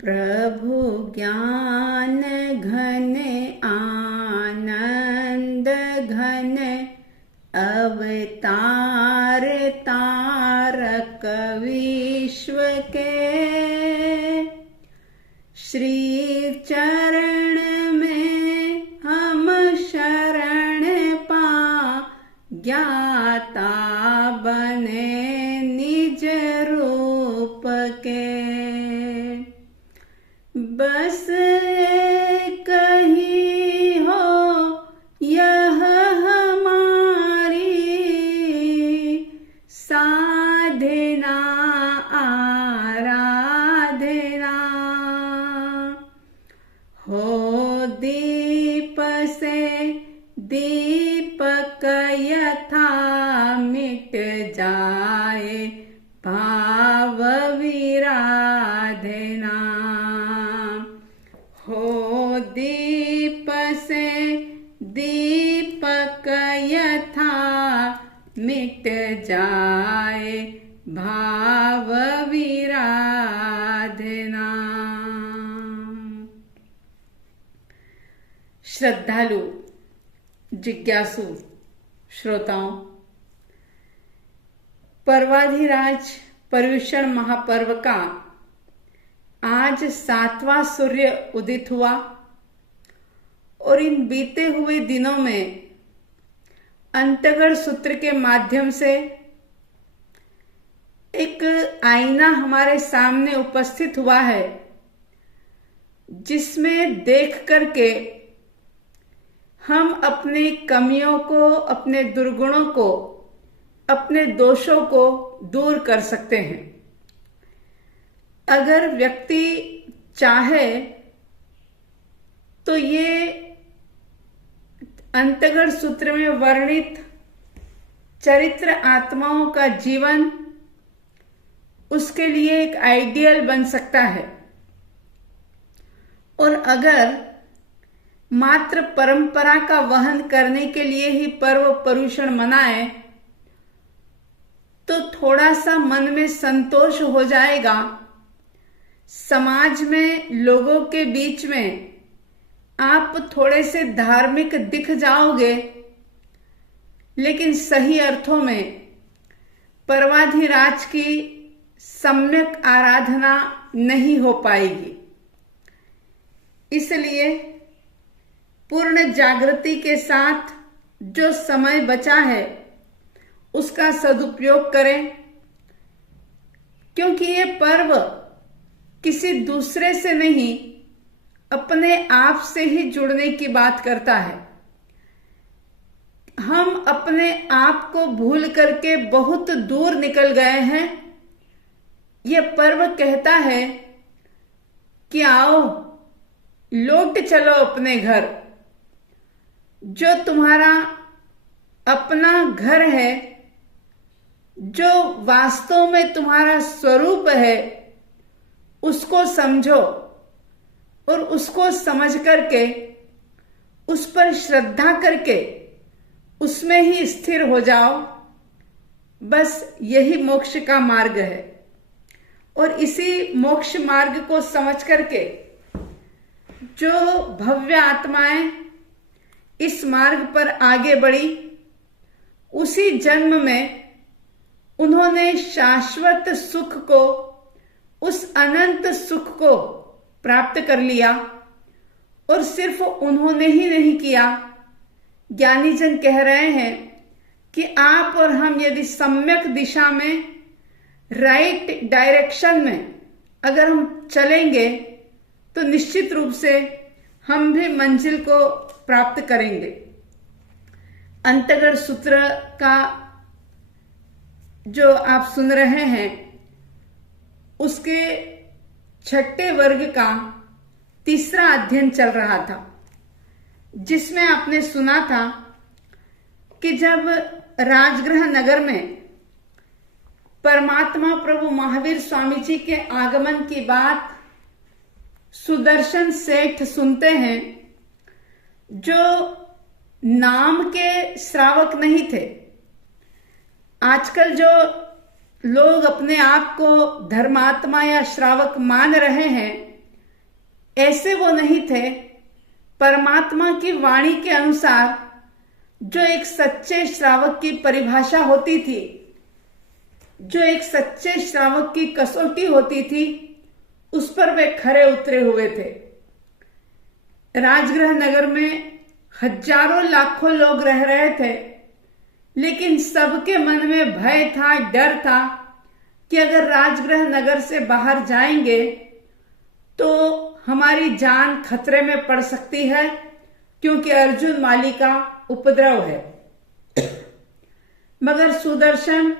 प्रभु ज्ञान घन आनंद घन अवतार तारक विश्व के, श्री चरण में हम शरण पा ज्ञाता बने निज रूप के। बस एक ही हो यह हमारी साधना आराधना, हो दीप से दीपक यथा मिट जाए भाव विराधना, हो दीप से दीपक यथा मिट जाए भाव विराधना। श्रद्धालु जिज्ञासु श्रोताओं, पर्वाधिराज पर्युषण महापर्व का आज 7वां सूर्य उदित हुआ और इन बीते हुए दिनों में अंतगढ़ सूत्र के माध्यम से एक आईना हमारे सामने उपस्थित हुआ है, जिसमें देख करके हम अपनी कमियों को, अपने दुर्गुणों को, अपने दोषों को दूर कर सकते हैं। अगर व्यक्ति चाहे तो ये अंतगढ़ सूत्र में वर्णित चरित्र आत्माओं का जीवन उसके लिए एक आइडियल बन सकता है। और अगर मात्र परंपरा का वहन करने के लिए ही पर्व पर्युषण मनाए तो थोड़ा सा मन में संतोष हो जाएगा। समाज में लोगों के बीच में आप थोड़े से धार्मिक दिख जाओगे, लेकिन सही अर्थों में पर्वाधिराज की सम्यक आराधना नहीं हो पाएगी। इसलिए पूर्ण जागृति के साथ जो समय बचा है उसका सदुपयोग करें, क्योंकि ये पर्व किसी दूसरे से नहीं, अपने आप से ही जुड़ने की बात करता है। हम अपने आप को भूल करके बहुत दूर निकल गए हैं। ये पर्व कहता है कि आओ लौट चलो अपने घर। जो तुम्हारा अपना घर है, जो वास्तव में तुम्हारा स्वरूप है, उसको समझो और उसको समझ करके उस पर श्रद्धा करके उसमें ही स्थिर हो जाओ। बस यही मोक्ष का मार्ग है। और इसी मोक्ष मार्ग को समझ करके जो भव्य आत्माएं इस मार्ग पर आगे बढ़ी, उसी जन्म में उन्होंने शाश्वत सुख को, उस अनंत सुख को प्राप्त कर लिया। और सिर्फ उन्होंने ही नहीं किया, ज्ञानी जन कह रहे हैं कि आप और हम यदि सम्यक दिशा में, राइट डायरेक्शन में अगर हम चलेंगे तो निश्चित रूप से हम भी मंजिल को प्राप्त करेंगे। अंतगढ़ सूत्र का जो आप सुन रहे हैं, उसके 6ठे वर्ग का 3रा अध्ययन चल रहा था, जिसमें आपने सुना था कि जब राजगृह नगर में परमात्मा प्रभु महावीर स्वामी जी के आगमन की बात सुदर्शन सेठ सुनते हैं, जो नाम के श्रावक नहीं थे। आजकल जो लोग अपने आप को धर्मात्मा या श्रावक मान रहे हैं, ऐसे वो नहीं थे। परमात्मा की वाणी के अनुसार जो एक सच्चे श्रावक की परिभाषा होती थी, जो एक सच्चे श्रावक की कसौटी होती थी, उस पर वे खरे उतरे हुए थे। राजगृह नगर में हजारों लाखों लोग रह रहे थे, लेकिन सबके मन में भय था, डर था कि अगर राजगृह नगर से बाहर जाएंगे तो हमारी जान खतरे में पड़ सकती है, क्योंकि अर्जुन माली का उपद्रव है। मगर सुदर्शन,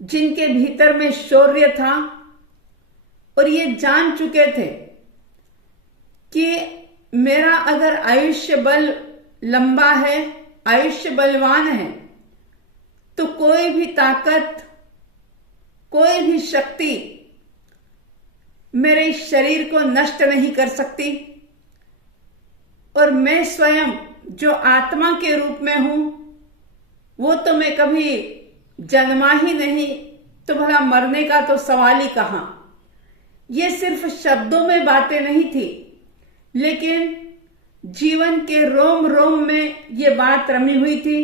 जिनके भीतर में शौर्य था और ये जान चुके थे कि मेरा अगर आयुष्य बल लंबा है, आयुष्य बलवान है, तो कोई भी ताकत, कोई भी शक्ति मेरे इस शरीर को नष्ट नहीं कर सकती, और मैं स्वयं जो आत्मा के रूप में हूं, वो तो मैं कभी जन्मा ही नहीं, तो भला मरने का तो सवाल ही कहां। ये सिर्फ शब्दों में बातें नहीं थी, लेकिन जीवन के रोम रोम में ये बात रमी हुई थी।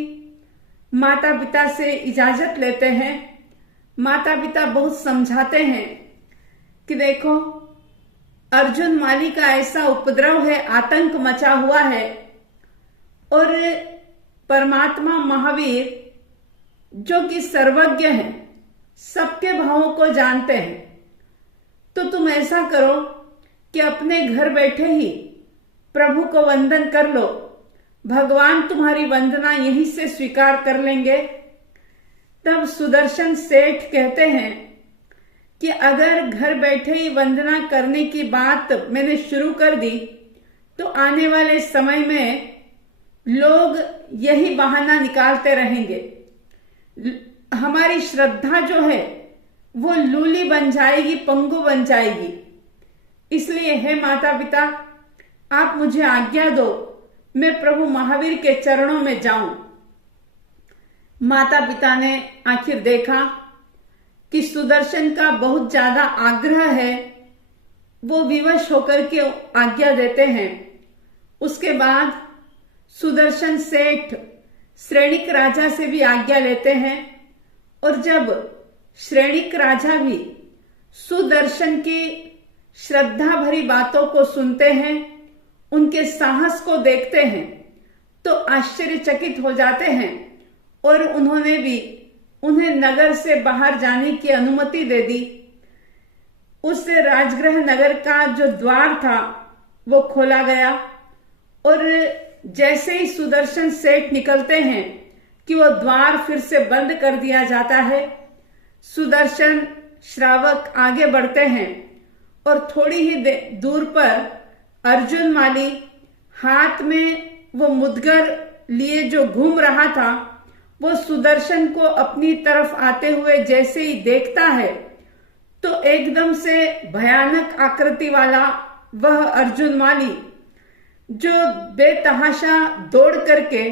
माता पिता से इजाजत लेते हैं, माता पिता बहुत समझाते हैं कि देखो, अर्जुन माली का ऐसा उपद्रव है, आतंक मचा हुआ है, और परमात्मा महावीर जो कि सर्वज्ञ हैं, सबके भावों को जानते हैं, तो तुम ऐसा करो कि अपने घर बैठे ही प्रभु को वंदन कर लो, भगवान तुम्हारी वंदना यहीं से स्वीकार कर लेंगे। तब सुदर्शन सेठ कहते हैं कि अगर घर बैठे ही वंदना करने की बात मैंने शुरू कर दी, तो आने वाले समय में लोग यही बहाना निकालते रहेंगे। हमारी श्रद्धा जो है वो लूली बन जाएगी, पंगु बन जाएगी। इसलिए हे माता पिता, आप मुझे आज्ञा दो, मैं प्रभु महावीर के चरणों में जाऊं। माता पिता ने आखिर देखा कि सुदर्शन का बहुत ज्यादा आग्रह है, वो विवश होकर के आज्ञा देते हैं। उसके बाद सुदर्शन सेठ श्रेणिक राजा से भी आज्ञा लेते हैं, और जब श्रेणिक राजा भी सुदर्शन की श्रद्धा भरी बातों को सुनते हैं, उनके साहस को देखते हैं, तो आश्चर्यचकित हो जाते हैं, और उन्होंने भी उन्हें नगर से बाहर जाने की अनुमति दे दी। उस राजगृह नगर का जो द्वार था वो खोला गया, और जैसे ही सुदर्शन सेठ निकलते हैं कि वो द्वार फिर से बंद कर दिया जाता है। सुदर्शन श्रावक आगे बढ़ते हैं, और थोड़ी ही दूर पर अर्जुन माली हाथ में वो मुद्गर लिए जो घूम रहा था, वो सुदर्शन को अपनी तरफ आते हुए जैसे ही देखता है, तो एकदम से भयानक आकृति वाला वह अर्जुन माली, जो बेतहाशा दौड़ करके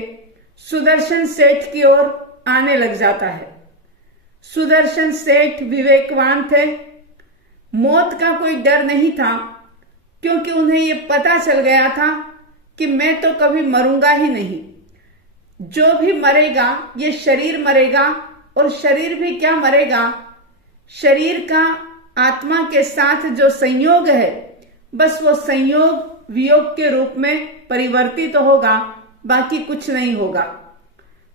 सुदर्शन सेठ की ओर आने लग जाता है। सुदर्शन सेठ विवेकवान थे, मौत का कोई डर नहीं था, क्योंकि उन्हें ये पता चल गया था कि मैं तो कभी मरूंगा ही नहीं। जो भी मरेगा ये शरीर मरेगा, और शरीर भी क्या मरेगा, शरीर का आत्मा के साथ जो संयोग है, बस वो संयोग वियोग के रूप में परिवर्तित तो होगा, बाकी कुछ नहीं होगा।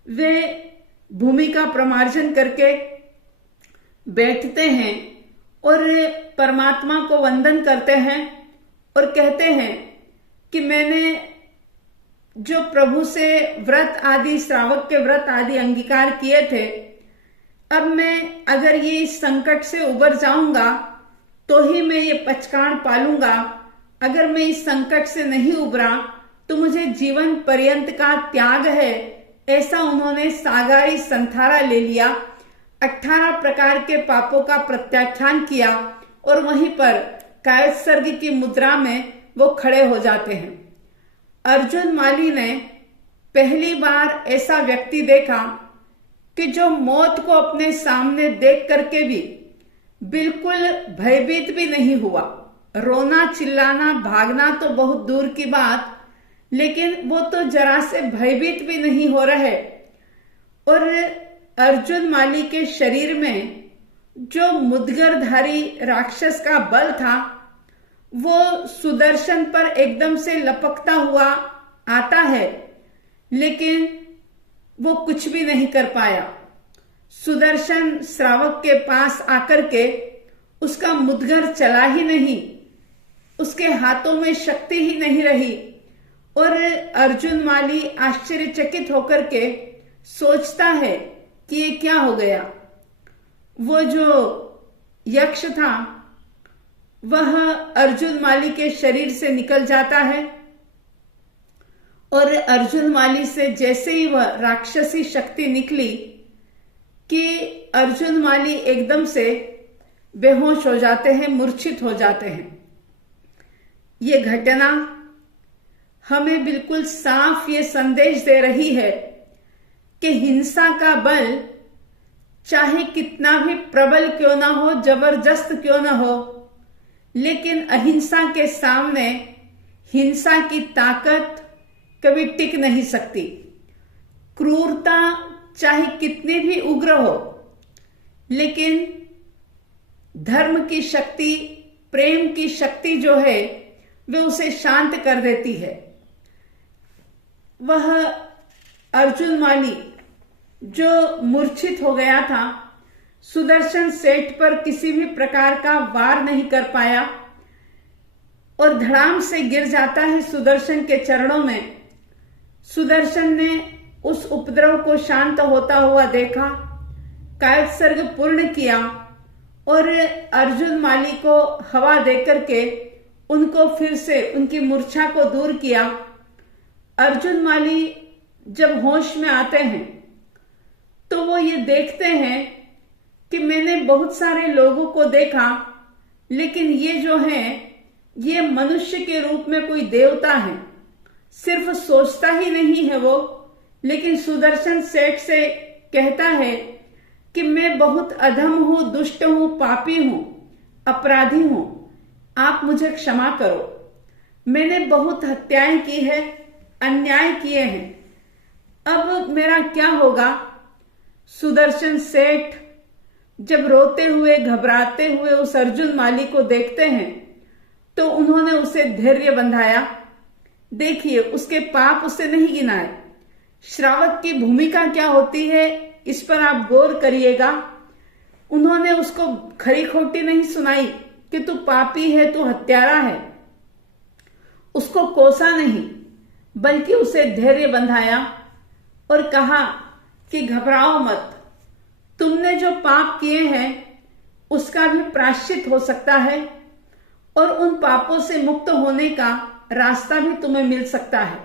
वे भूमि का प्रमार्जन करके बैठते हैं और परमात्मा को वंदन करते हैं, और कहते हैं कि मैंने जो प्रभु से व्रत आदि, श्रावक के व्रत आदि अंगीकार किए थे, अब मैं अगर ये इस संकट से उबर जाऊंगा तो ही मैं ये पचकाण पालूंगा। अगर मैं इस संकट से नहीं उबरा तो मुझे जीवन पर्यंत का त्याग है। ऐसा उन्होंने सागारी संथारा ले लिया, 18 प्रकार के पापों का प्रत्याख्यान किया, और वहीं पर कायत्सर्ग की मुद्रा में वो खड़े हो जाते हैं। अर्जुन माली ने पहली बार ऐसा व्यक्ति देखा कि जो मौत को अपने सामने देख करके भी बिल्कुल भयभीत भी नहीं हुआ, रोना चिल्लाना भागना तो बहुत दूर की बात, लेकिन वो तो जरा से भयभीत भी नहीं हो रहे। और अर्जुन माली के शरीर में जो मुद्गरधारी राक्षस का बल था वो सुदर्शन पर एकदम से लपकता हुआ आता है, लेकिन वो कुछ भी नहीं कर पाया। सुदर्शन श्रावक के पास आकर के उसका मुद्गर चला ही नहीं, उसके हाथों में शक्ति ही नहीं रही। और अर्जुन माली आश्चर्यचकित होकर के सोचता है कि ये क्या हो गया। वो जो यक्ष था वह अर्जुन माली के शरीर से निकल जाता है और अर्जुन माली से जैसे ही वह राक्षसी शक्ति निकली कि अर्जुन माली एकदम से बेहोश हो जाते हैं, मूर्छित हो जाते हैं। ये घटना हमें बिल्कुल साफ ये संदेश दे रही है कि हिंसा का बल चाहे कितना भी प्रबल क्यों ना हो, जबरदस्त क्यों ना हो, लेकिन अहिंसा के सामने हिंसा की ताकत कभी टिक नहीं सकती। क्रूरता चाहे कितनी भी उग्र हो, लेकिन धर्म की शक्ति, प्रेम की शक्ति जो है वे उसे शांत कर देती है। वह अर्जुन माली जो मूर्छित हो गया था, सुदर्शन सेठ पर किसी भी प्रकार का वार नहीं कर पाया और धड़ाम से गिर जाता है सुदर्शन के चरणों में। सुदर्शन ने उस उपद्रव को शांत होता हुआ देखा, कायत्सर्ग पूर्ण किया और अर्जुन माली को हवा देकर के उनको फिर से उनकी मूर्छा को दूर किया। अर्जुन माली जब होश में आते हैं तो वो ये देखते हैं कि मैंने बहुत सारे लोगों को देखा, लेकिन ये जो है ये मनुष्य के रूप में कोई देवता है। सिर्फ सोचता ही नहीं है वो, लेकिन सुदर्शन सेठ से कहता है कि मैं बहुत अधम हूं, दुष्ट हूं, पापी हूं, अपराधी हूं, आप मुझे क्षमा करो। मैंने बहुत हत्याएं की है, अन्याय किए हैं, अब मेरा क्या होगा। सुदर्शन सेठ जब रोते हुए घबराते हुए उस अर्जुन माली को देखते हैं तो उन्होंने उसे धैर्य बंधाया। देखिए, उसके पाप उससे नहीं गिनाए। श्रावक की भूमिका क्या होती है इस पर आप गौर करिएगा। उन्होंने उसको खरी खोटी नहीं सुनाई कि तू पापी है, तू हत्यारा है, उसको कोसा नहीं, बल्कि उसे धैर्य बंधाया और कहा कि घबराओ मत, तुमने जो पाप किए हैं उसका भी प्रायश्चित हो सकता है और उन पापों से मुक्त होने का रास्ता भी तुम्हें मिल सकता है।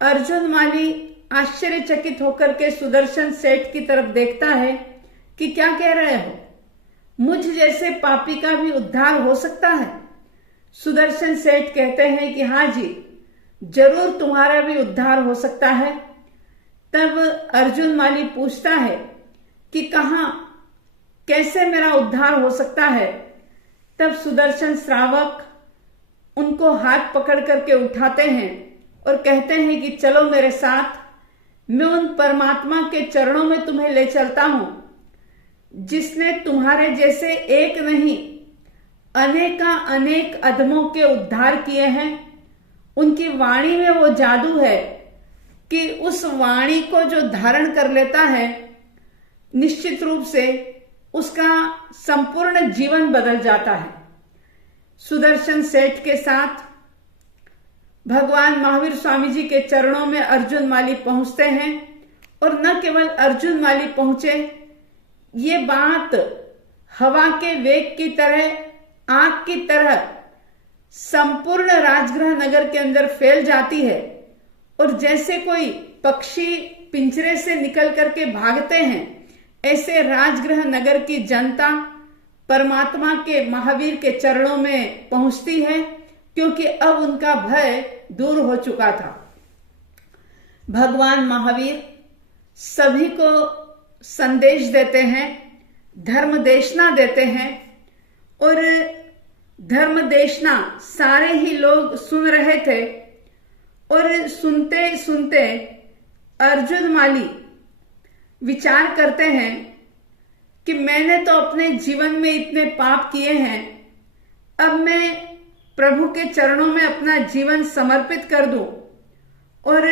अर्जुन माली आश्चर्यचकित होकर के सुदर्शन सेठ की तरफ देखता है कि क्या कह रहे हो, मुझ जैसे पापी का भी उद्धार हो सकता है। सुदर्शन सेठ कहते हैं कि हाँ जी, जरूर तुम्हारा भी उद्धार हो सकता है। तब अर्जुन माली पूछता है कि कहां, कैसे मेरा उद्धार हो सकता है। तब सुदर्शन श्रावक उनको हाथ पकड़ करके उठाते हैं और कहते हैं कि चलो मेरे साथ, मैं उन परमात्मा के चरणों में तुम्हें ले चलता हूं जिसने तुम्हारे जैसे एक नहीं अनेका अनेक अधमों के उद्धार किए हैं। उनकी वाणी में वो जादू है कि उस वाणी को जो धारण कर लेता है निश्चित रूप से उसका संपूर्ण जीवन बदल जाता है। सुदर्शन सेठ के साथ भगवान महावीर स्वामी जी के चरणों में अर्जुन माली पहुंचते हैं और न केवल अर्जुन माली पहुंचे, ये बात हवा के वेग की तरह, आग की तरह संपूर्ण राजगृह नगर के अंदर फैल जाती है और जैसे कोई पक्षी पिंजरे से निकल करके भागते हैं, ऐसे राजगृह नगर की जनता परमात्मा के महावीर के चरणों में पहुंचती है, क्योंकि अब उनका भय दूर हो चुका था। भगवान महावीर सभी को संदेश देते हैं, धर्म देशना देते हैं और धर्म देशना सारे ही लोग सुन रहे थे और सुनते सुनते अर्जुन माली विचार करते हैं कि मैंने तो अपने जीवन में इतने पाप किए हैं, अब मैं प्रभु के चरणों में अपना जीवन समर्पित कर दूं। और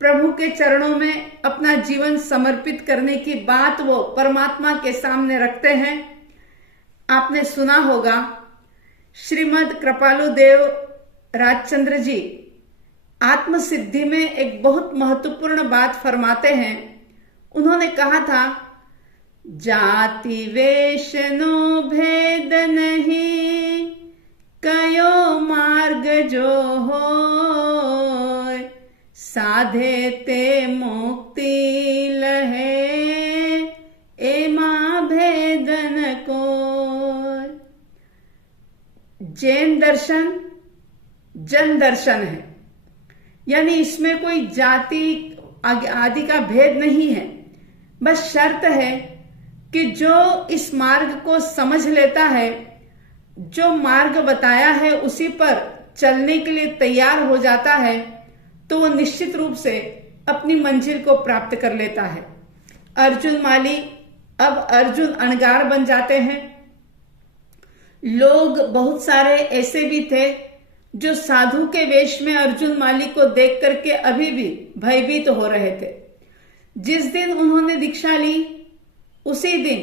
प्रभु के चरणों में अपना जीवन समर्पित करने की बात वो परमात्मा के सामने रखते हैं। आपने सुना होगा श्रीमद् कृपालु देव राजचंद्र जी आत्मसिद्धि में एक बहुत महत्वपूर्ण बात फरमाते हैं। उन्होंने कहा था, जाति वेश नो भेद नहीं, कयो मार्ग जो हो, साधे ते मुक्ति लहे, एमा भेदन को। जैन दर्शन जन दर्शन है, यानी इसमें कोई जाति आदि का भेद नहीं है। बस शर्त है कि जो इस मार्ग को समझ लेता है, जो मार्ग बताया है उसी पर चलने के लिए तैयार हो जाता है, तो वो निश्चित रूप से अपनी मंजिल को प्राप्त कर लेता है। अर्जुन माली अब अर्जुन अणगार बन जाते हैं। लोग बहुत सारे ऐसे भी थे जो साधु के वेश में अर्जुन माली को देख करके अभी भी भयभीत तो हो रहे थे। जिस दिन उन्होंने दीक्षा ली उसी दिन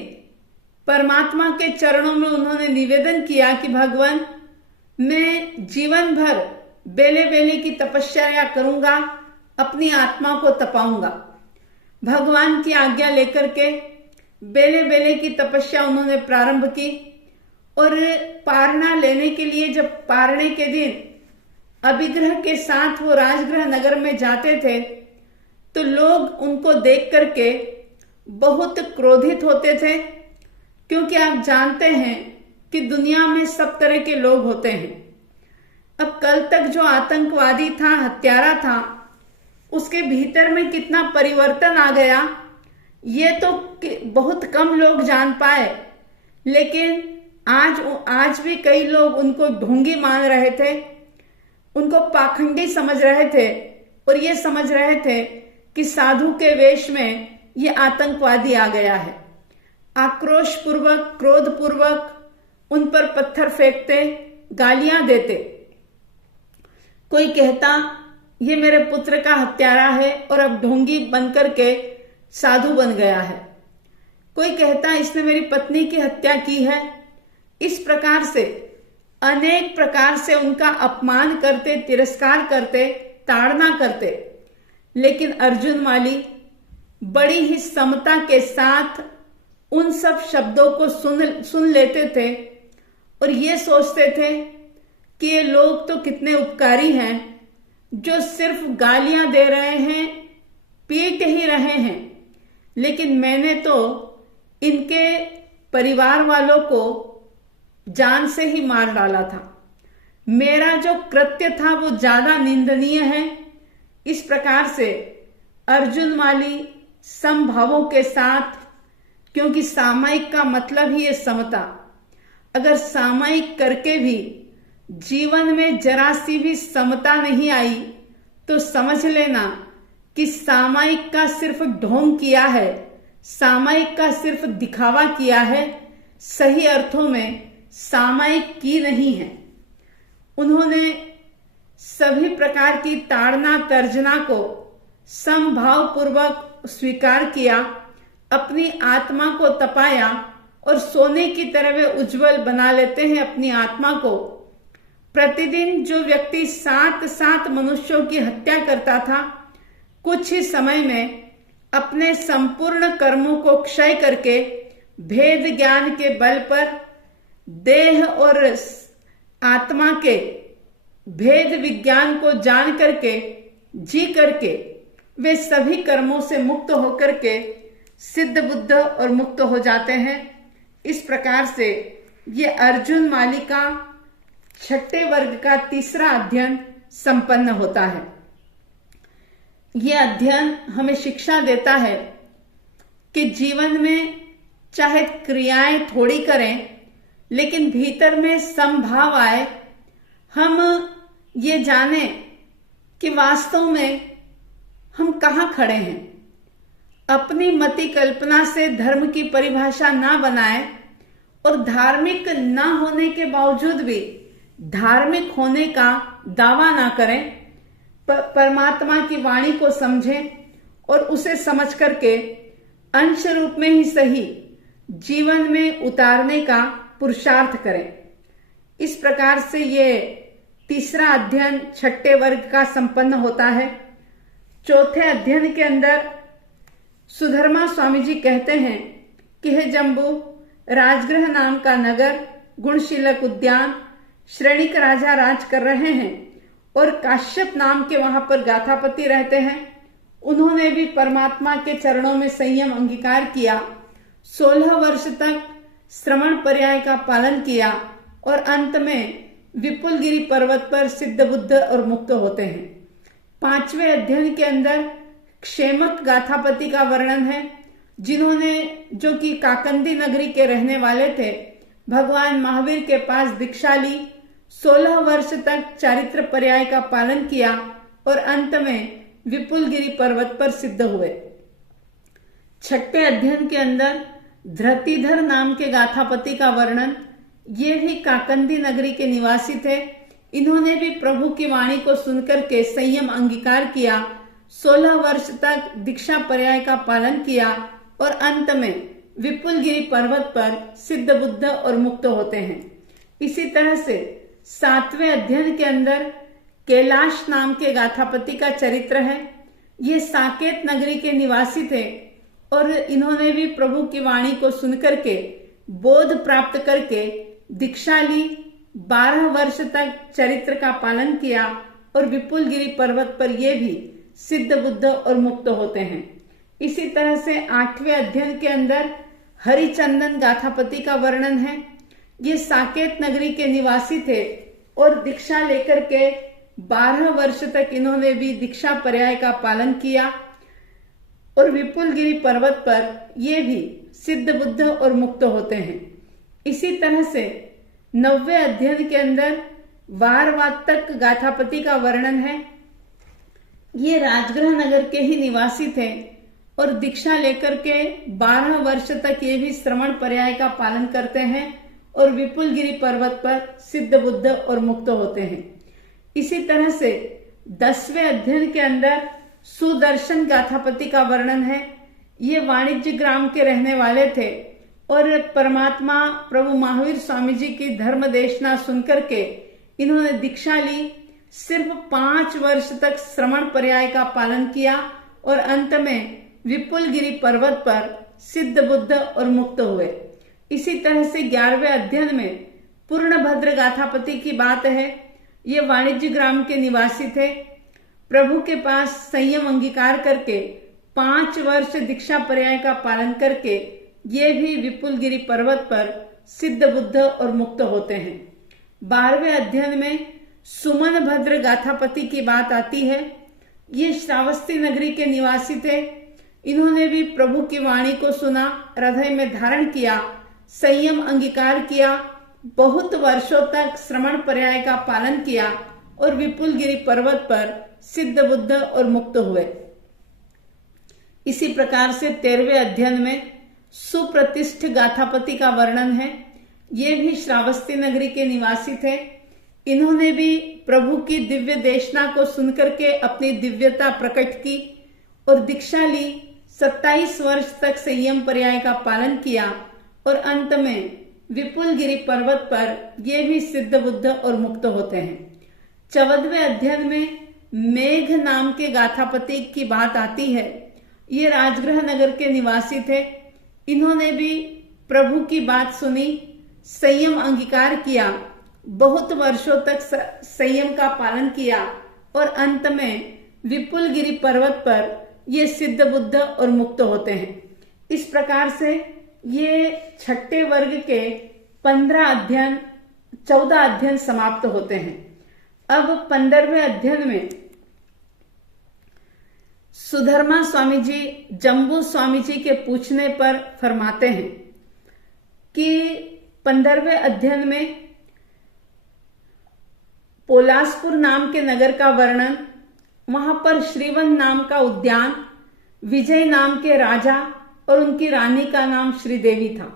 परमात्मा के चरणों में उन्होंने निवेदन किया कि भगवान, मैं जीवन भर बेले बेले की तपस्या करूंगा, अपनी आत्मा को तपाऊंगा। भगवान की आज्ञा लेकर के बेले बेले की तपस्या उन्होंने प्रारंभ की। और पारणा लेने के लिए जब पारणे के दिन अभिग्रह के साथ वो राजगृह नगर में जाते थे, तो लोग उनको देख करके बहुत क्रोधित होते थे, क्योंकि आप जानते हैं कि दुनिया में सब तरह के लोग होते हैं। अब कल तक जो आतंकवादी था, हत्यारा था, उसके भीतर में कितना परिवर्तन आ गया ये तो बहुत कम लोग जान पाए। लेकिन आज भी कई लोग उनको ढोंगी मान रहे थे, उनको पाखंडी समझ रहे थे और ये समझ रहे थे कि साधु के वेश में ये आतंकवादी आ गया है। आक्रोश पूर्वक, क्रोध पूर्वक उन पर पत्थर फेंकते, गालियां देते। कोई कहता ये मेरे पुत्र का हत्यारा है और अब ढोंगी बनकर के साधु बन गया है। कोई कहता इसने मेरी पत्नी की हत्या की है। इस प्रकार से अनेक प्रकार से उनका अपमान करते, तिरस्कार करते, ताड़ना करते। लेकिन अर्जुन माली बड़ी ही समता के साथ उन सब शब्दों को सुन लेते थे और ये सोचते थे कि ये लोग तो कितने उपकारी हैं, जो सिर्फ गालियां दे रहे हैं, पीट ही रहे हैं, लेकिन मैंने तो इनके परिवार वालों को जान से ही मार डाला था। मेरा जो कृत्य था वो ज्यादा निंदनीय है। इस प्रकार से अर्जुन माली समभावों के साथ, क्योंकि सामायिक का मतलब ही है समता, अगर सामायिक करके भी जीवन में जरा सी भी समता नहीं आई तो समझ लेना कि सामायिक का सिर्फ ढोंग किया है, सामायिक का सिर्फ दिखावा किया है, सही अर्थों में सामायिक की नहीं है। उन्होंने सभी प्रकार की ताड़ना तर्जना को समभाव पूर्वक स्वीकार किया, अपनी आत्मा को तपाया और सोने की तरह वे उज्जवल बना लेते हैं अपनी आत्मा को। प्रतिदिन जो व्यक्ति 7 मनुष्यों की हत्या करता था, कुछ ही समय में अपने संपूर्ण कर्मों को क्षय करके भेद ज्ञान के बल पर देह और आत्मा के भेद विज्ञान को जान करके, जी करके वे सभी कर्मों से मुक्त होकर के सिद्ध बुद्ध और मुक्त हो जाते हैं। इस प्रकार से ये अर्जुन माली का 6ठे वर्ग का तीसरा अध्ययन संपन्न होता है। यह अध्ययन हमें शिक्षा देता है कि जीवन में चाहे क्रियाएं थोड़ी करें, लेकिन भीतर में समभाव आए, हम ये जाने कि वास्तव में हम कहाँ खड़े हैं। अपनी मति कल्पना से धर्म की परिभाषा ना बनाए और धार्मिक ना होने के बावजूद भी धार्मिक होने का दावा ना करें। परमात्मा की वाणी को समझें और उसे समझ करके अंश रूप में ही सही जीवन में उतारने का पुरुषार्थ करें। इस प्रकार से ये तीसरा अध्ययन छठे वर्ग का संपन्न होता है। चौथे अध्ययन के अंदर सुधर्मा स्वामी जी कहते हैं कि हे जम्बू, राजगृह नाम का नगर, गुणशीलक उद्यान, श्रेणिक राजा राज कर रहे हैं और काश्यप नाम के वहां पर गाथापति रहते हैं। उन्होंने भी परमात्मा के चरणों में संयम अंगीकार किया, 16 वर्ष तक श्रवण पर्याय का पालन किया और अंत में विपुलगिरी पर्वत पर सिद्ध बुद्ध और मुक्त होते हैं। 5वें अध्ययन के अंदर क्षेमक गाथापति का वर्णन है, जिन्होंने, जो कि काकंदी नगरी के रहने वाले थे, भगवान महावीर के पास दीक्षा ली, 16 वर्ष तक चारित्र पर्याय का पालन किया और अंत में विपुलगिरी पर्वत पर सिद्ध हुए। छठे अध्ययन के अंदर धृतिधर नाम के गाथापति का वर्णन, ये भी काकंदी नगरी के निवासी थे। इन्होंने भी प्रभु की वाणी को सुनकर के संयम अंगीकार किया, 16 वर्ष तक दीक्षा पर्याय का पालन किया और अंत में विपुलगिरी पर्वत पर सिद्ध बुद्ध और मुक्त होते हैं। इसी तरह से 7वें अध्ययन के अंदर कैलाश नाम के गाथापति का चरित्र है। ये साकेत नगरी के निवासी थे और इन्होंने भी प्रभु की वाणी को सुनकर के बोध प्राप्त करके दीक्षा ली, 12 वर्ष तक चरित्र का पालन किया और विपुलगिरी पर्वत पर ये भी सिद्ध बुद्ध और मुक्त होते हैं। इसी तरह से 8वें अध्ययन के अंदर हरिचंदन गाथापति का वर्णन है। ये साकेत नगरी के निवासी थे और दीक्षा लेकर के 12 वर्ष तक इन्होंने भी दीक्षा पर्याय का पालन किया और विपुलगिरी पर्वत पर ये भी सिद्ध बुद्ध और मुक्त होते हैं। इसी तरह से 9वें अध्ययन के अंदर वारवातक गाथापति का वर्णन है। ये राजगृह नगर के ही निवासी थे और दीक्षा लेकर के 12 वर्ष तक ये भी श्रवण पर्याय का पालन करते हैं और विपुलगिरी पर्वत पर सिद्ध बुद्ध और मुक्त होते हैं। इसी तरह से 10वें अध्ययन के अंदर सुदर्शन गाथापति का वर्णन है। ये वाणिज्य ग्राम के रहने वाले थे और परमात्मा प्रभु महावीर स्वामी जी की धर्म देशना सुनकर के इन्होंने दीक्षा ली, सिर्फ 5 वर्ष तक श्रवण पर्याय का पालन किया और अंत में विपुलगिरी पर्वत पर सिद्ध बुद्ध और मुक्त हुए। इसी तरह से 11वें अध्ययन में पूर्णभद्र गाथापति की बात है। ये वाणिज्य ग्राम के निवासी थे। प्रभु के पास संयम अंगीकार करके 5 वर्ष दीक्षा पर्याय का पालन करके ये भी विपुलगिरी पर्वत पर सिद्ध बुद्ध और मुक्त होते हैं। 12वें अध्ययन में सुमन भद्र गाथापति की बात आती है। ये श्रावस्ती नगरी के निवासी थे। इन्होंने भी प्रभु की वाणी को सुना, हृदय में धारण किया, संयम अंगीकार किया, बहुत वर्षों तक श्रवण पर्याय का पालन किया और विपुलगिरी पर्वत पर सिद्ध बुद्ध और मुक्त हुए। इसी प्रकार से 13वें अध्ययन में सुप्रतिष्ठ गाथापति का वर्णन है। ये भी श्रावस्ती नगरी के निवासी थे। इन्होंने भी प्रभु की दिव्य देशना को सुनकर के अपनी दिव्यता प्रकट की और दीक्षा ली, 27 वर्ष तक संयम पर्याय का पालन किया और अंत में विपुलगिरी पर्वत पर ये भी सिद्ध बुद्ध और मुक्त होते हैं। 14वें अध्ययन में मेघ नाम के गाथापति की बात आती है। ये राजगृह नगर के निवासी थे। इन्होंने भी प्रभु की बात सुनी, संयम अंगीकार किया, बहुत वर्षों तक संयम का पालन किया और अंत में विपुलगिरी पर्वत पर ये सिद्ध बुद्ध और मुक्त होते हैं। इस प्रकार से ये छठे वर्ग के 14 अध्ययन समाप्त होते हैं। अब 15वें अध्ययन में सुधर्मा स्वामी जी जम्बू स्वामी जी के पूछने पर फरमाते हैं कि 15वें अध्ययन में पोलासपुर नाम के नगर का वर्णन, वहां पर श्रीवन नाम का उद्यान, विजय नाम के राजा और उनकी रानी का नाम श्रीदेवी था।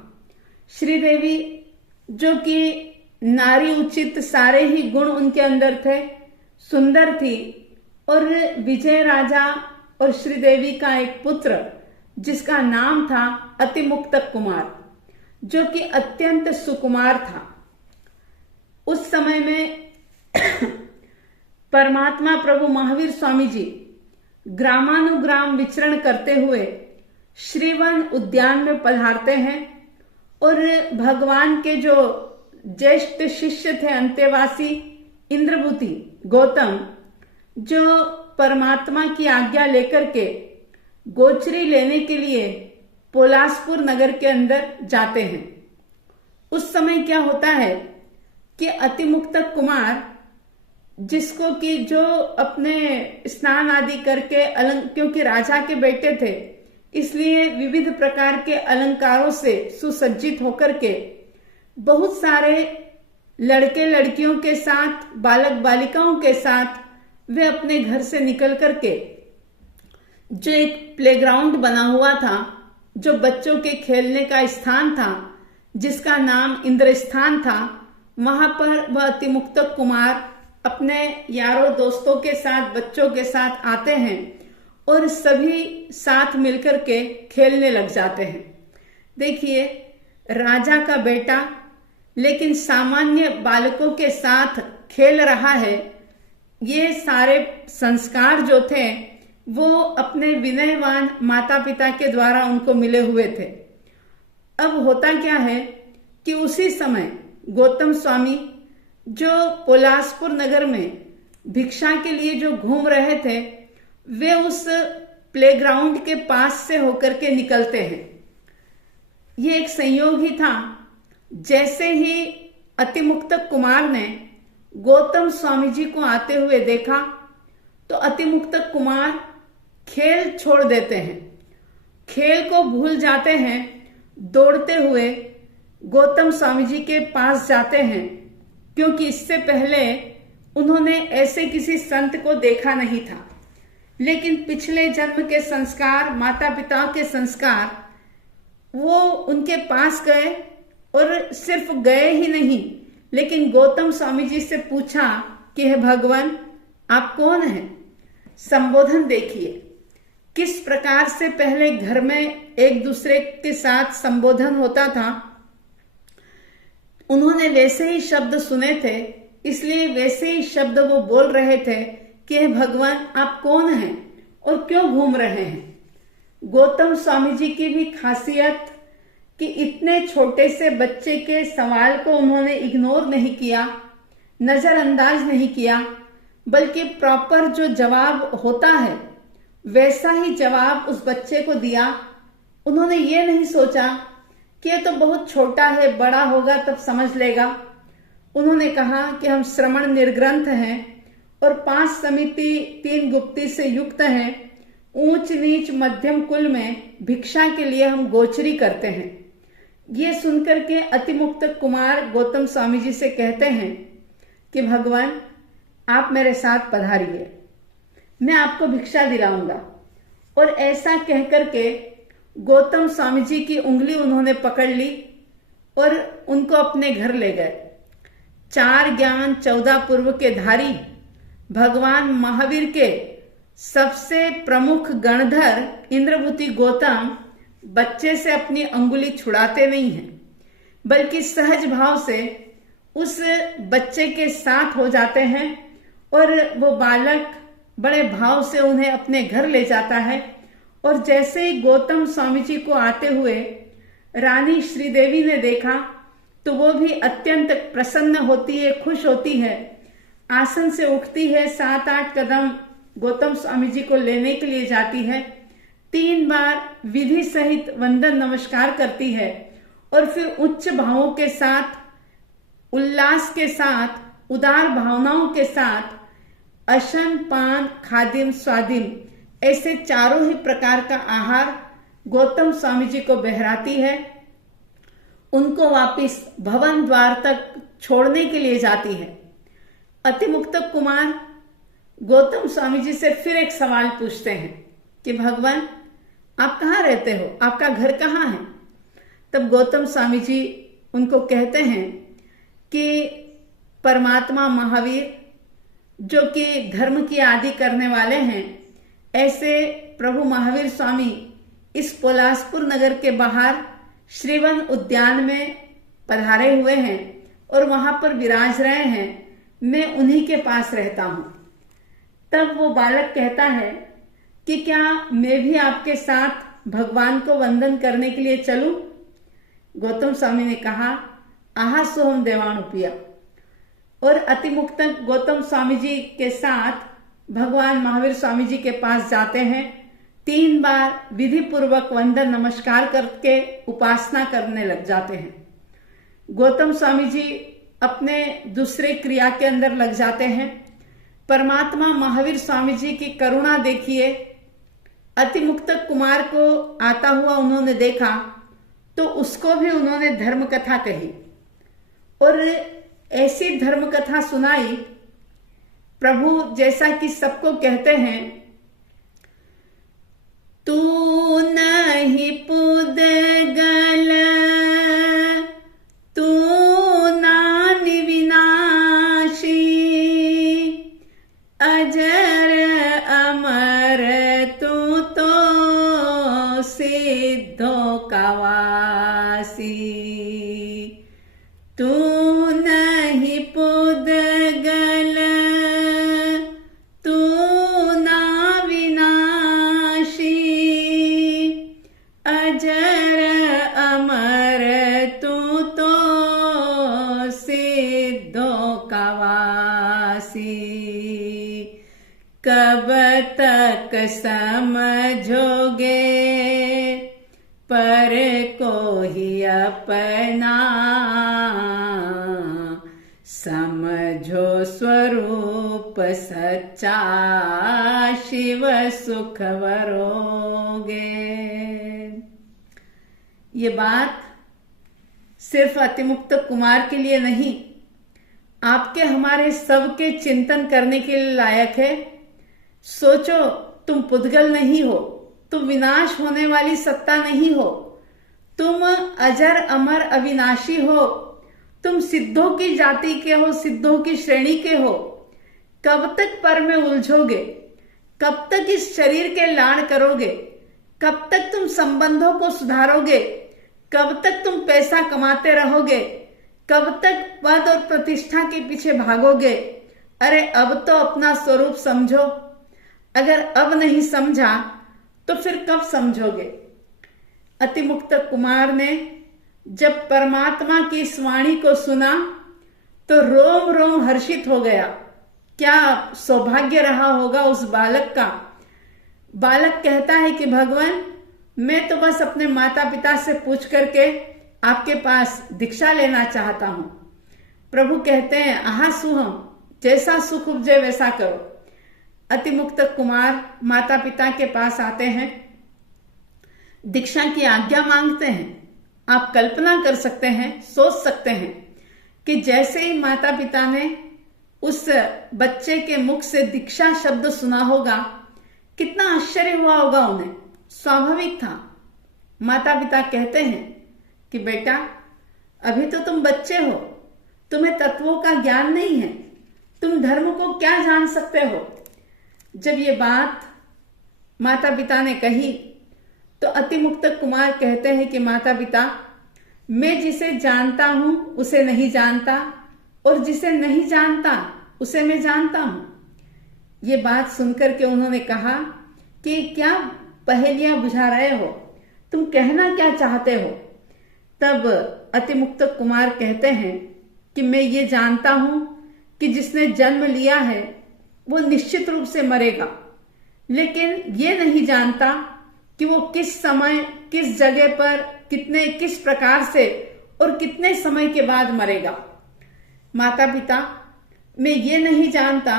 श्रीदेवी जो कि नारी उचित सारे ही गुण उनके अंदर थे, सुंदर थी, और विजय राजा और श्रीदेवी का एक पुत्र जिसका नाम था अतिमुक्तक कुमार, जो कि अत्यंत सुकुमार था। उस समय में परमात्मा प्रभु महावीर स्वामी जी ग्रामानुग्राम विचरण करते हुए श्रीवन उद्यान में पधारते हैं और भगवान के जो ज्येष्ठ शिष्य थे अंतेवासी इंद्रभूति गौतम, जो परमात्मा की आज्ञा लेकर के गोचरी लेने के लिए पोलासपुर नगर के अंदर जाते हैं। उस समय क्या होता है कि अतिमुक्तक कुमार, जिसको कि जो अपने स्नान आदि करके क्योंकि राजा के बेटे थे इसलिए विविध प्रकार के अलंकारों से सुसज्जित होकर के बहुत सारे लड़के लड़कियों के साथ, बालक बालिकाओं के साथ वे अपने घर से निकल करके जो एक प्लेग्राउंड बना हुआ था, जो बच्चों के खेलने का स्थान था, जिसका नाम इंद्रस्थान था, वहां पर वह अतिमुक्तक कुमार अपने यारों दोस्तों के साथ, बच्चों के साथ आते हैं और सभी साथ मिलकर के खेलने लग जाते हैं। देखिए, राजा का बेटा लेकिन सामान्य बालकों के साथ खेल रहा है। ये सारे संस्कार जो थे वो अपने विनयवान माता पिता के द्वारा उनको मिले हुए थे। अब होता क्या है कि उसी समय गौतम स्वामी जो पोलासपुर नगर में भिक्षा के लिए जो घूम रहे थे, वे उस प्लेग्राउंड के पास से होकर के निकलते हैं। ये एक संयोग ही था। जैसे ही अतिमुक्तक कुमार ने गौतम स्वामी जी को आते हुए देखा तो अतिमुक्तक कुमार खेल छोड़ देते हैं, खेल को भूल जाते हैं, दौड़ते हुए गौतम स्वामी जी के पास जाते हैं, क्योंकि इससे पहले उन्होंने ऐसे किसी संत को देखा नहीं था। लेकिन पिछले जन्म के संस्कार, माता पिता के संस्कार, वो उनके पास गए और सिर्फ गए ही नहीं, लेकिन गौतम स्वामी जी से पूछा कि हे भगवान, आप कौन हैं? संबोधन देखिए किस प्रकार से पहले घर में एक दूसरे के साथ संबोधन होता था। उन्होंने वैसे ही शब्द सुने थे, इसलिए वैसे ही शब्द वो बोल रहे थे कि हे भगवान, आप कौन हैं और क्यों घूम रहे हैं? गौतम स्वामी जी की भी खासियत कि इतने छोटे से बच्चे के सवाल को उन्होंने इग्नोर नहीं किया, नजरअंदाज नहीं किया, बल्कि प्रॉपर जो जवाब होता है वैसा ही जवाब उस बच्चे को दिया। उन्होंने ये नहीं सोचा कि ये तो बहुत छोटा है, बड़ा होगा तब समझ लेगा। उन्होंने कहा कि हम श्रमण निर्ग्रंथ हैं और 5 समिति 3 गुप्ती से युक्त हैं, ऊंच नीच मध्यम कुल में भिक्षा के लिए हम गोचरी करते हैं। ये सुनकर के अतिमुक्तक कुमार गौतम स्वामी जी से कहते हैं कि भगवान, आप मेरे साथ पधारिए, मैं आपको भिक्षा दिलाऊंगा। और ऐसा कहकर के गौतम स्वामी जी की उंगली उन्होंने पकड़ ली और उनको अपने घर ले गए। 4 ज्ञान 14 पूर्व के धारी भगवान महावीर के सबसे प्रमुख गणधर इंद्रभूति गौतम बच्चे से अपनी अंगुली छुड़ाते नहीं हैं, बल्कि सहज भाव से उस बच्चे के साथ हो जाते हैं और वो बालक बड़े भाव से उन्हें अपने घर ले जाता है। और जैसे ही गौतम स्वामी जी को आते हुए रानी श्रीदेवी ने देखा तो वो भी अत्यंत प्रसन्न होती है, खुश होती है, आसन से उठती है, 7-8 कदम गौतम स्वामी जी को लेने के लिए जाती है, 3 बार विधि सहित वंदन नमस्कार करती है और फिर उच्च भावों के साथ, उल्लास के साथ, उदार भावनाओं के साथ अशन, पान, खादिम, स्वादिम ऐसे चारों ही प्रकार का आहार गौतम स्वामी जी को बहराती है। उनको वापिस भवन द्वार तक छोड़ने के लिए जाती है। अतिमुक्त कुमार गौतम स्वामी जी से फिर एक सवाल पूछते हैं कि भगवान आप कहाँ रहते हो, आपका घर कहाँ है। तब गौतम स्वामी जी उनको कहते हैं कि परमात्मा महावीर जो कि धर्म की आदि करने वाले हैं, ऐसे प्रभु महावीर स्वामी इस पोलासपुर नगर के बाहर श्रीवन उद्यान में पधारे हुए हैं और वहां पर विराज रहे हैं, मैं उन्हीं के पास रहता हूं। तब वो बालक कहता है कि क्या मैं भी आपके साथ भगवान को वंदन करने के लिए चलूं। गौतम स्वामी ने कहा आहा सोहम देवानुपिया, और अतिमुक्त गौतम स्वामी जी के साथ भगवान महावीर स्वामी जी के पास जाते हैं। 3 बार विधि पूर्वक वंदन नमस्कार करके उपासना करने लग जाते हैं। गौतम स्वामी जी अपने दूसरे क्रिया के अंदर लग जाते हैं। परमात्मा महावीर स्वामी जी की करुणा देखिए, अतिमुक्त कुमार को आता हुआ उन्होंने देखा तो उसको भी उन्होंने धर्म कथा कही और ऐसी धर्म कथा सुनाई। प्रभु जैसा कि सबको कहते हैं, तू नहीं पुदगल तू नानि विनाशी, अजर अमर तू तो सिद्धो कवासी। तू नहीं पुदगल तू ना विनाशी, अजर अमर तू तो सिद्धो कवासी। कब तक समझोगे पर को ही अपना, समझो स्वरूप सच्चा शिव सुख वरोगे। ये बात सिर्फ अतिमुक्त कुमार के लिए नहीं, आपके हमारे सबके चिंतन करने के लिए लायक है। सोचो, तुम पुद्गल नहीं हो, तुम विनाश होने वाली सत्ता नहीं हो, तुम अजर अमर अविनाशी हो, तुम सिद्धों की जाति के हो, सिद्धों की श्रेणी के हो। कब तक पर में उलझोगे, कब तक इस शरीर के लाड़ करोगे, कब तक तुम संबंधों को सुधारोगे, कब तक तुम पैसा कमाते रहोगे, कब तक पद और प्रतिष्ठा के पीछे भागोगे। अरे अब तो अपना स्वरूप समझो। अगर अब नहीं समझा तो फिर कब समझोगे। अतिमुक्त कुमार ने जब परमात्मा की इस वाणी को सुना तो रोम रोम हर्षित हो गया। क्या सौभाग्य रहा होगा उस बालक का। बालक कहता है कि भगवान, मैं तो बस अपने माता पिता से पूछ करके आपके पास दीक्षा लेना चाहता हूं। प्रभु कहते हैं आहा सुहम, जैसा सुख उपजे वैसा करो। अतिमुक्त कुमार माता पिता के पास आते हैं, दीक्षा की आज्ञा मांगते हैं। आप कल्पना कर सकते हैं, सोच सकते हैं कि जैसे ही माता पिता ने उस बच्चे के मुख से दीक्षा शब्द सुना होगा, कितना आश्चर्य हुआ होगा उन्हें। स्वाभाविक था। माता पिता कहते हैं कि बेटा, अभी तो तुम बच्चे हो, तुम्हें तत्वों का ज्ञान नहीं है, तुम धर्म को क्या जान सकते हो। जब ये बात माता पिता ने कही तो अतिमुक्त कुमार कहते हैं कि माता पिता, मैं जिसे जानता हूं उसे नहीं जानता, और जिसे नहीं जानता उसे मैं जानता हूं। ये बात सुनकर के उन्होंने कहा कि क्या पहेलियां बुझा रहे हो, तुम कहना क्या चाहते हो। तब अतिमुक्त कुमार कहते हैं कि मैं ये जानता हूं कि जिसने जन्म लिया है वो निश्चित रूप से मरेगा, लेकिन ये नहीं जानता कि वो किस समय, किस जगह पर, किस प्रकार से और कितने समय के बाद मरेगा। माता पिता, मैं ये नहीं जानता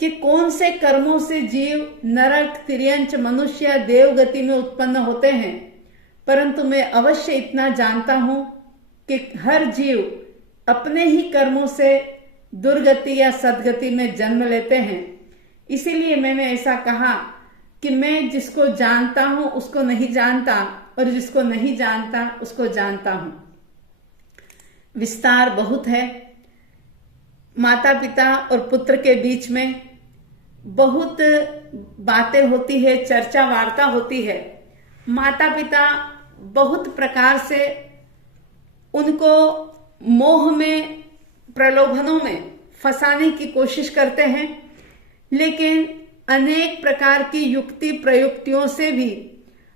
कि कौन से कर्मों से जीव नरक, तिर्यंच, मनुष्य, देवगति में उत्पन्न होते हैं, परंतु मैं अवश्य इतना जानता हूं कि हर जीव अपने ही कर्मों से दुर्गति या सदगति में जन्म लेते हैं। इसीलिए मैंने ऐसा कहा कि मैं जिसको जानता हूं उसको नहीं जानता और जिसको नहीं जानता उसको जानता हूं। विस्तार बहुत है। माता पिता और पुत्र के बीच में बहुत बातें होती है, चर्चा वार्ता होती है। माता पिता बहुत प्रकार से उनको मोह में, प्रलोभनों में फंसाने की कोशिश करते हैं, लेकिन अनेक प्रकार की युक्ति प्रयुक्तियों से भी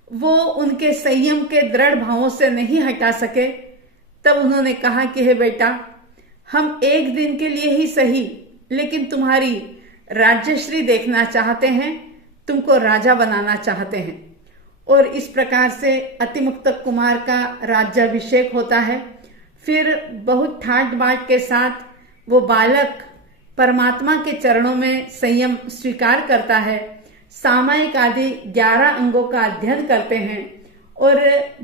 वो उनके संयम के दृढ़ भावों से नहीं हटा सके। तब उन्होंने कहा कि हे बेटा, हम एक दिन के लिए ही सही लेकिन तुम्हारी राज्यश्री देखना चाहते हैं, तुमको राजा बनाना चाहते हैं। और इस प्रकार से अतिमुक्तक कुमार का राज्याभिषेक होता है। फिर बहुत ठाट बाट के साथ वो बालक परमात्मा के चरणों में संयम स्वीकार करता है। सामायिक आदि 11 अंगों का अध्ययन करते हैं और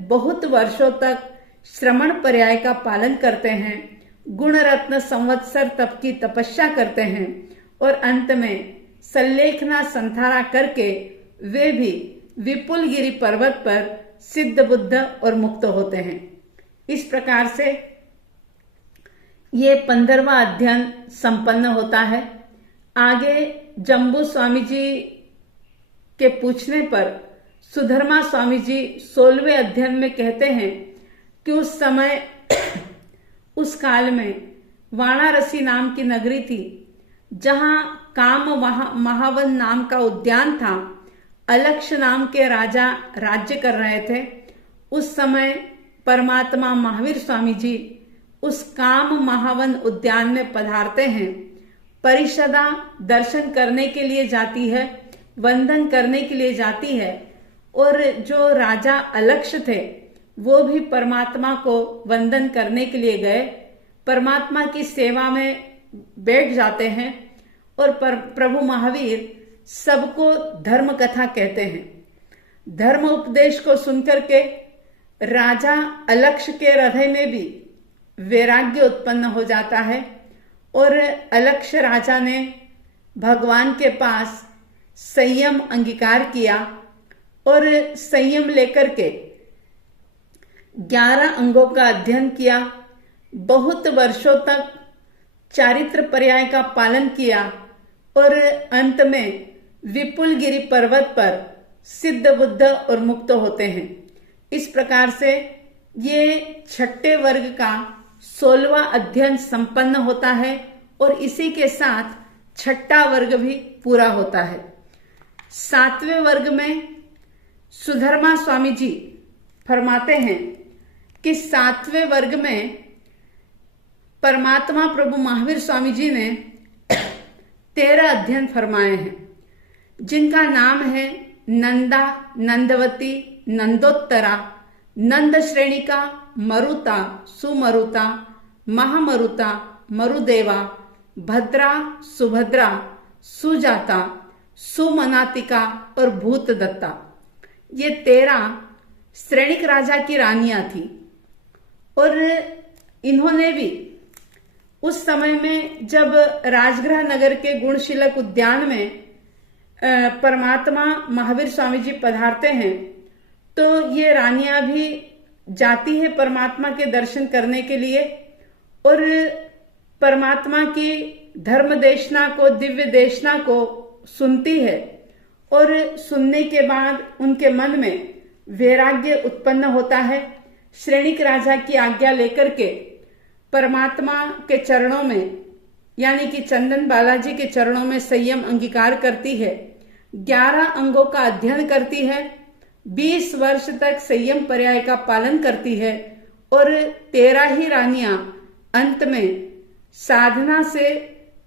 बहुत वर्षों तक श्रवण पर्याय का पालन करते हैं। गुण रत्न संवत्सर तप की तपस्या करते हैं और अंत में सल्लेखना संथारा करके वे भी विपुलगिरी पर्वत पर सिद्ध बुद्ध और मुक्त होते हैं। इस प्रकार से ये 15वां अध्ययन संपन्न होता है। आगे जम्बू स्वामी जी के पूछने पर सुधर्मा स्वामी जी 16वें अध्ययन में कहते हैं कि उस समय उस काल में वाराणसी नाम की नगरी थी, जहां काम महावन नाम का उद्यान था। अलक्ष नाम के राजा राज्य कर रहे थे। उस समय परमात्मा महावीर स्वामी जी उस काम महावन उद्यान में पधारते हैं। परिषदा दर्शन करने के लिए जाती है, वंदन करने के लिए जाती है और जो राजा अलक्ष थे वो भी परमात्मा को वंदन करने के लिए गए। परमात्मा की सेवा में बैठ जाते हैं और प्रभु महावीर सबको धर्म कथा कहते हैं। धर्म उपदेश को सुनकर के राजा अलक्ष के हृदय में भी वैराग्य उत्पन्न हो जाता है और अलक्ष राजा ने भगवान के पास संयम अंगीकार किया और संयम लेकर के 11 अंगों का अध्ययन किया। बहुत वर्षों तक चारित्र पर्याय का पालन किया और अंत में विपुलगिरी पर्वत पर सिद्ध बुद्ध और मुक्त होते हैं। इस प्रकार से ये 6ठे वर्ग का 16वां अध्ययन संपन्न होता है और इसी के साथ 6ठा वर्ग भी पूरा होता है। 7वें वर्ग में सुधर्मा स्वामी जी फरमाते हैं कि 7वें वर्ग में परमात्मा प्रभु महावीर स्वामी जी ने 13 अध्ययन फरमाए हैं, जिनका नाम है नंदा, नंदवती, नंदोत्तरा, नंद श्रेणिका, मरुता, सुमरुता, महामरुता, मरुदेवा, भद्रा, सुभद्रा, सुजाता, सुमनातिका और भूतदत्ता। ये 13 श्रेणिक राजा की रानियां थी और इन्होंने भी उस समय में जब राजगृह नगर के गुणशीलक उद्यान में परमात्मा महावीर स्वामी जी पधारते हैं तो ये रानियां भी जाती है परमात्मा के दर्शन करने के लिए और परमात्मा की धर्म देशना को, दिव्य देशना को सुनती है और सुनने के बाद उनके मन में वैराग्य उत्पन्न होता है। श्रेणिक राजा की आज्ञा लेकर के परमात्मा के चरणों में यानी कि चंदन बालाजी के चरणों में संयम अंगीकार करती है। 11 अंगों का अध्ययन करती है, 20 वर्ष तक संयम पर्याय का पालन करती है और 13 ही रानियां अंत में साधना से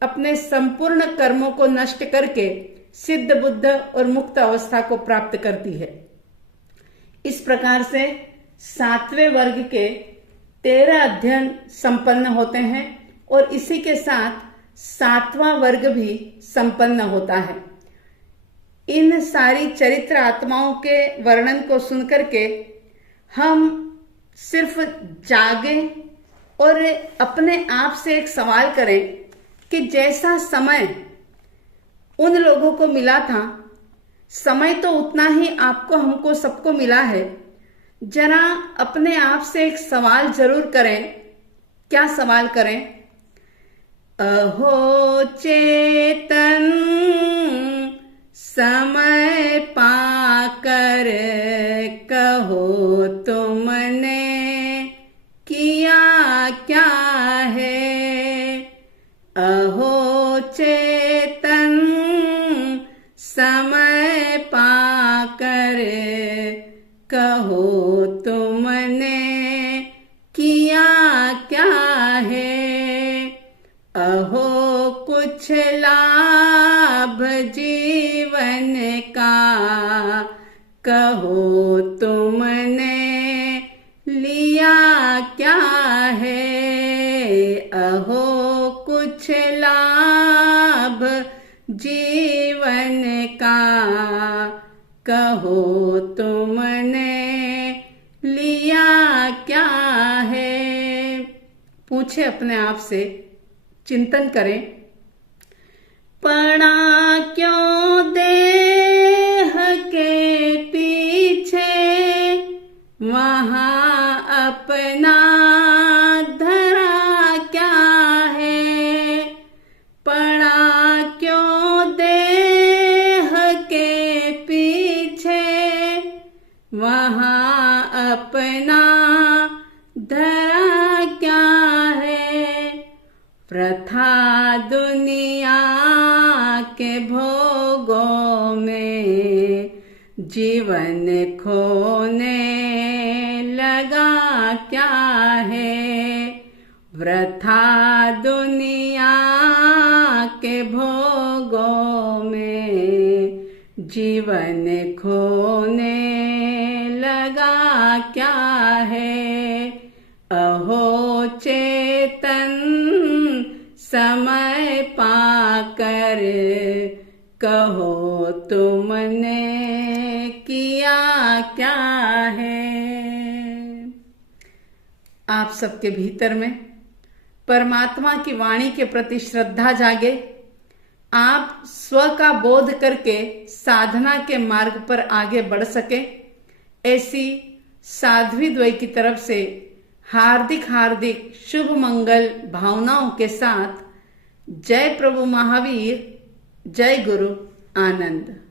अपने संपूर्ण कर्मों को नष्ट करके सिद्ध बुद्ध और मुक्त अवस्था को प्राप्त करती है। इस प्रकार से 7वें वर्ग के 13 अध्ययन संपन्न होते हैं और इसी के साथ 7वां वर्ग भी संपन्न होता है। इन सारी चरित्र आत्माओं के वर्णन को सुनकर के हम सिर्फ जागे और अपने आप से एक सवाल करें कि जैसा समय उन लोगों को मिला था, समय तो उतना ही आपको हमको सबको मिला है। जरा अपने आप से एक सवाल जरूर करें। क्या सवाल करें? अहो चेतन, समय पाकर कहो तुमने किया क्या है। अहो चेतन, समय पाकर कहो तुमने किया क्या है। अहो कुछ लाभ जीवन का कहो तुमने लिया क्या है। अहो कुछ लाभ जीवन का कहो तुमने लिया क्या है। पूछे अपने आप से, चिंतन करें। पड़ा क्यों देह के पीछे, वहां अपना धरा क्या है। पड़ा क्यों देह के पीछे, वहां अपना धरा क्या है। प्रथा दुनिया के भोगों में जीवन खोने लगा क्या है। वृथा दुनिया के भोगों में जीवन खोने लगा क्या है। अहो चेतन, समय पाकर कहो तुमने किया क्या है। आप सबके भीतर में परमात्मा की वाणी के प्रति श्रद्धा जागे। आप स्व का बोध करके साधना के मार्ग पर आगे बढ़ सके, ऐसी साध्वी द्वय की तरफ से हार्दिक हार्दिक शुभ मंगल भावनाओं के साथ जय प्रभु महावीर, जय गुरु आनंद।